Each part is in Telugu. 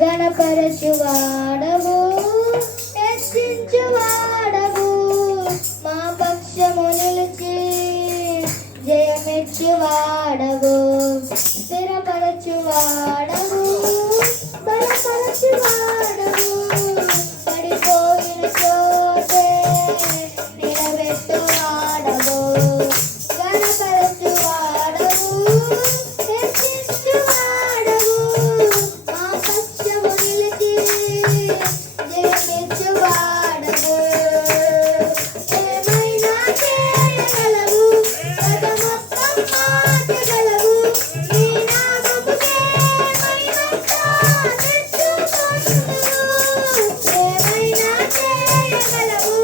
గణపరచువాడవు, హెచ్చించువాడవు, మా పక్షము నిలిచి జయమిచ్చువాడవు, స్థిరపరచువాడవు, బలపరచువాడవు, పడిపోయిన చోటే నిలబెట్టువాడవు, గణపరచువాడవు, హెచ్చించువాడవు, మా పక్షము నిలిచి జయమిచ్చువాడవు. ఏమైనా చేయగలవు, పదమొత్తం మార్చగలవు, నీ నామముకే మహిమంతా తెచ్చుకొనుము. ఏమైనా చేయగలవు,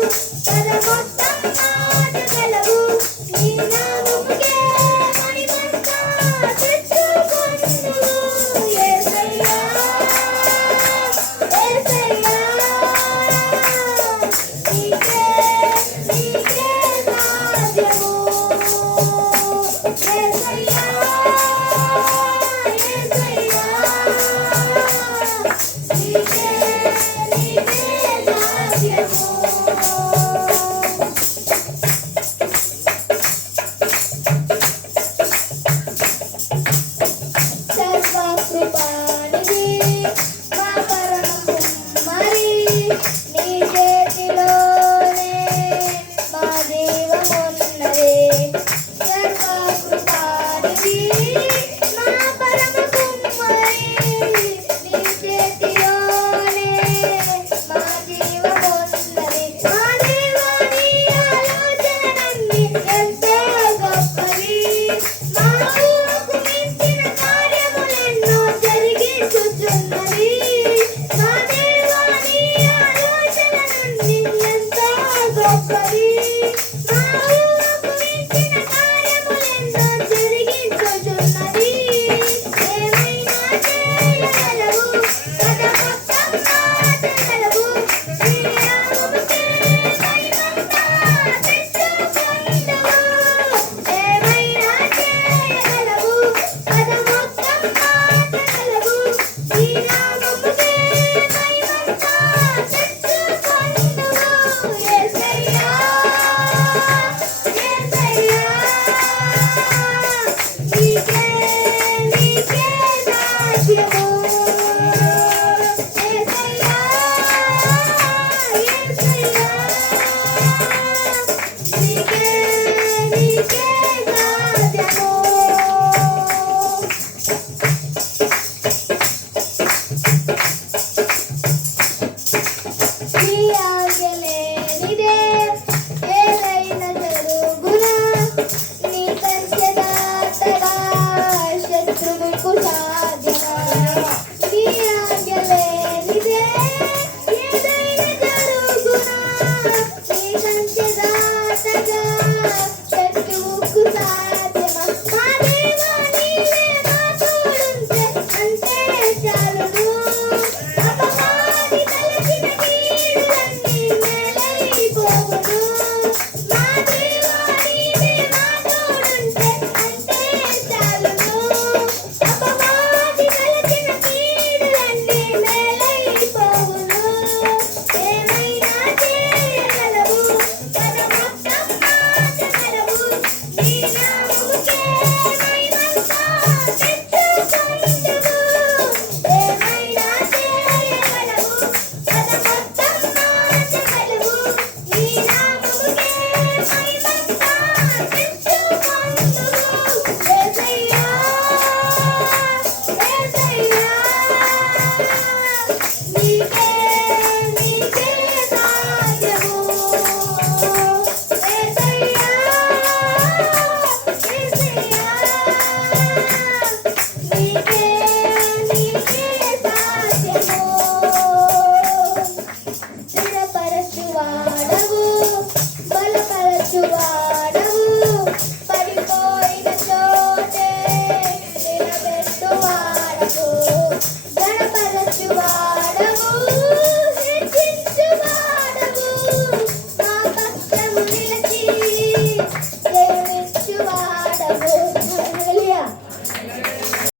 పదమొత్తం మార్చగలవు, నీ నామముకే మహిమంతా తెచ్చుకొనుము. యేసయ్యా, యేసయ్యా, నీకే నీకే రాజ్యము. యేసయ్యా, యేసయ్యా, నీకే నీకే రాజ్యము. సర్వకృపానిధి మా పరమ కుమ్మరి, నీ చేతిలోనే మా జీవమున్నది. సర్వకృపానిధి మా పరమ కుమ్మరి, నీ చేతిలోనే మా జీవమున్నది. మా దేవా, నీ ఆలోచనలన్నీ ఎంతో గొప్పవి, మా ఊహకు మించిన కార్యములెన్నో జరిగించుచున్నవి. మా దేవా, నీ ఆలోచనలన్నీ ఎంతో గొప్పవి, మా ఊహకు మించిన కార్యములెన్నో జరిగించుచున్నవి. ఏమైనా చేయగలవు, పదమొత్తం మార్చగలవు, నీ నామముకే మహిమంతా తెచ్చుకొనుము. ఏమైనా చేయగలవు, పదమొత్తం మార్చగలవు, నీ నామముకే మహిమంతా తెచ్చుకొనుము. యేసయ్యా, యేసయ్యా, నీకే నీకే రాజ్యము. యేసయ్యా,